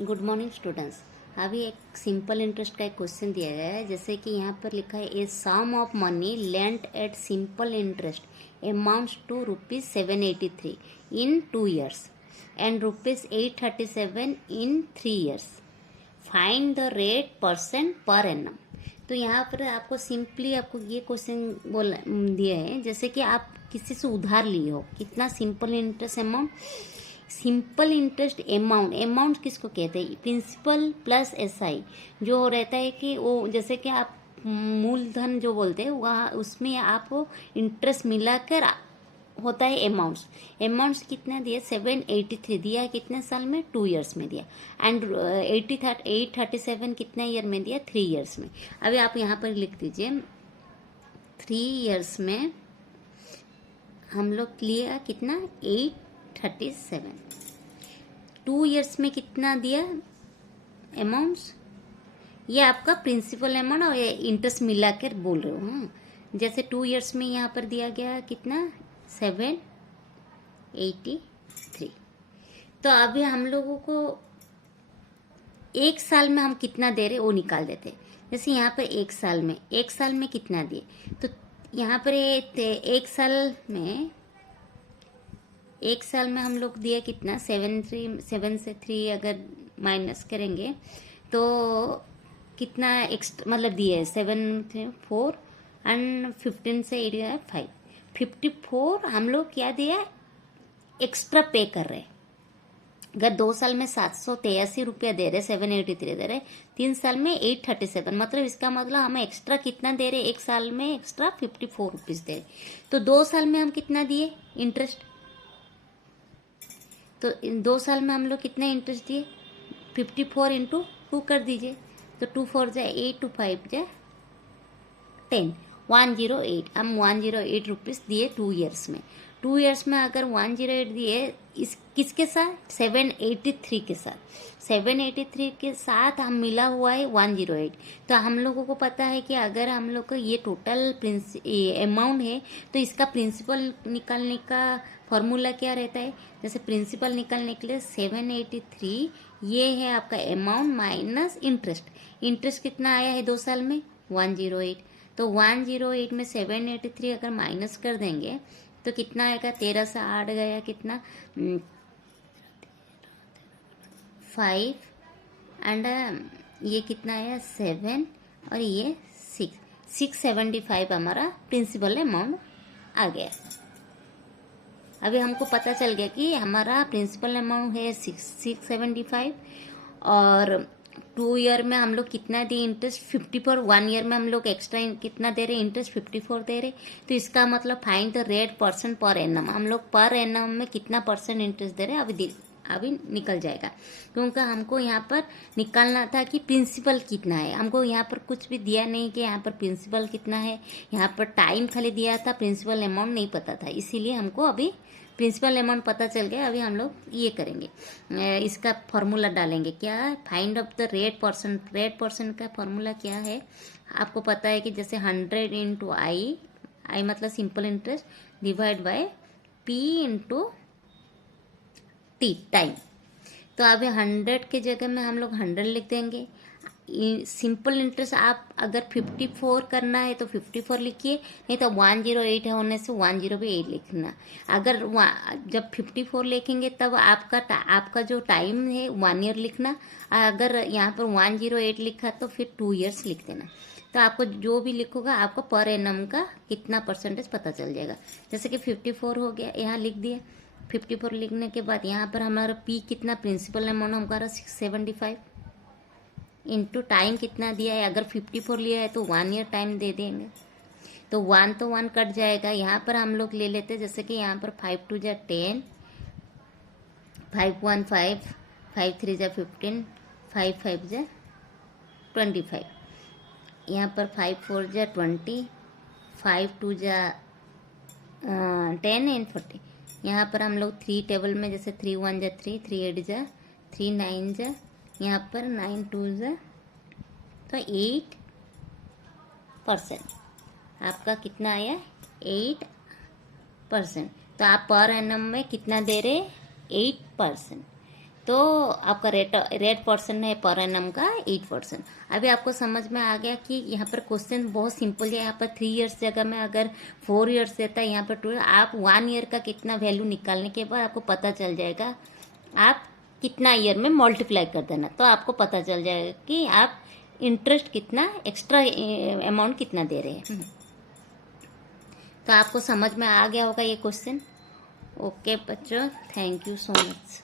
Good morning students. अभी एक simple interest का एक क्वेश्चन दिया गया है, जैसे कि यहाँ पर लिखा है a sum of money lent at simple interest amounts to ₹783 in 2 years and ₹837 in 3 years। Find the rate percent per annum. तो यहाँ पर आपको सिंपली आपको ये क्वेश्चन बोला दिया है, जैसे कि आप किसी से उधार लिए हो, कितना simple interest amount. Simple interest amount किसको कहते हैं? प्रिंसिपल प्लस एसआई जो रहता है कि वो जैसे कि आप मूलधन जो बोलते हैं वहाँ उसमें आपको इंटरेस्ट मिलाकर होता है अमाउंट्स कितना दिया? 783 दिया। कितने साल में? 2 years में दिया। एंड 837 कितने ईयर में दिया? 3 years में। अभी आप यहाँ पर लिख दीजिए 3 years में हम लोग लिया कितना? 837। 2 years में कितना दिया अमाउंट्स? ये आपका प्रिंसिपल अमाउंट और ये इंटरेस्ट मिला कर बोल रहे हो। हाँ, जैसे 2 years में यहाँ पर दिया गया कितना? 783। तो अभी हम लोगों को एक साल में हम कितना दे रहे वो निकाल देते। जैसे यहाँ पर एक साल में कितना दिए, तो यहाँ पर एक साल में हम लोग दिया कितना? 7 से 3 अगर माइनस करेंगे तो कितना एक्स्ट्रा मतलब दिए है? 7 4 एंड 15 से 8 5 54 हम लोग क्या दिया? एक्स्ट्रा पे कर रहे। अगर 2 साल में 783 रुपया दे रहे, 783 दे रहे, 3 साल में 837, मतलब इसका मतलब हम एक्स्ट्रा कितना दे रहे? एक साल में एक्स्ट्रा 54 रुपीज दे रहे। तो 2 साल में हम कितना दिए इंटरेस्ट? तो 2 साल में हम लोग कितना इंटरेस्ट दिए? 54 इंटू 2 कर दीजिए, तो 2 4 जाए 8, 2 5 जाए 10, 108। हम 108 रुपीज दिए 2 years में। 2 years में अगर 108 दिए इस किसके साथ? 783 के साथ। 783 के साथ हम मिला हुआ है 108। तो हम लोगों को पता है कि अगर हम लोग को ये टोटल अमाउंट है तो इसका प्रिंसिपल निकालने का फॉर्मूला क्या रहता है? जैसे प्रिंसिपल निकालने के लिए 783 ये है आपका अमाउंट माइनस इंटरेस्ट कितना आया है 2 साल में? 108। तो 108 में 783 अगर माइनस कर देंगे तो कितना आएगा? 13 से 8 गया कितना? 5 एंड ये कितना आया? 7 और ये 675 हमारा प्रिंसिपल अमाउंट आ गया। अभी हमको पता चल गया कि हमारा प्रिंसिपल अमाउंट है 675 और 2 year में हम लोग कितना दिए इंटरेस्ट? 54। 1 year में हम लोग एक्स्ट्रा कितना दे रहे? इंटरेस्ट 54 दे रहे। तो इसका मतलब find the rate percent per annum. हम लोग पर एनम में कितना परसेंट इंटरेस्ट दे रहे हैं अभी निकल जाएगा, क्योंकि हमको यहाँ पर निकालना था कि प्रिंसिपल कितना है। हमको यहाँ पर कुछ भी दिया नहीं कि यहाँ पर प्रिंसिपल कितना है, यहाँ पर टाइम खाली दिया था, प्रिंसिपल अमाउंट नहीं पता था। इसीलिए हमको अभी प्रिंसिपल अमाउंट पता चल गया। अभी हम लोग ये करेंगे, इसका फॉर्मूला डालेंगे। क्या? Find of the rate percent का फॉर्मूला क्या है आपको पता है कि जैसे 100 इंटू आई मतलब simple interest divide by P into T time. तो अभी 100 के जगह में हम लोग 100 लिख देंगे। सिंपल इंटरेस्ट आप अगर 54 करना है तो 54 लिखिए, नहीं तो 108 होने से 108 लिखना। अगर जब 54 लिखेंगे तब आपका जो टाइम है 1 year लिखना। अगर यहाँ पर 108 लिखा तो फिर 2 years लिख देना। तो आपको जो भी लिखोगा आपको पर एनम का कितना परसेंटेज पता चल जाएगा। जैसे कि 54 हो गया, यहाँ लिख दिया। 54 लिखने के बाद यहाँ पर हमारा पी कितना? प्रिंसिपल अमाउंट हमारा 675 इंटू टाइम कितना दिया है? अगर 54 लिया है तो 1 year टाइम दे देंगे, तो 1 तो 1 कट जाएगा। यहाँ पर हम लोग ले लेते, जैसे कि यहाँ पर 5 2 जा 10, 5 1 5, 5 3 जा 15, 5 5 जा 25, यहाँ पर 5 4 जा 20, 5 2 जा 10 एंड 40। यहाँ पर हम लोग 3 टेबल में जैसे 3 1 जा 3, 3 8 जा 3 9 जा, यहाँ पर 9 2 जा तो 8% आपका कितना आया? 8%। तो आप पर एनम में कितना दे रहे? 8%। तो आपका रेट पर्सन है पर एनम का 8%। अभी आपको समझ में आ गया कि यहाँ पर क्वेश्चन बहुत सिंपल है। यहाँ पर 3 इयर्स जगह में अगर 4 इयर्स देता है, यहाँ पर 2, आप 1 ईयर का कितना वैल्यू निकालने के बाद आपको पता चल जाएगा आप कितना ईयर में मल्टीप्लाई कर देना, तो आपको पता चल जाएगा कि आप इंटरेस्ट कितना एक्स्ट्रा अमाउंट कितना दे रहे हैं। तो आपको समझ में आ गया होगा ये क्वेश्चन। ओके बच्चों, थैंक यू सो मच।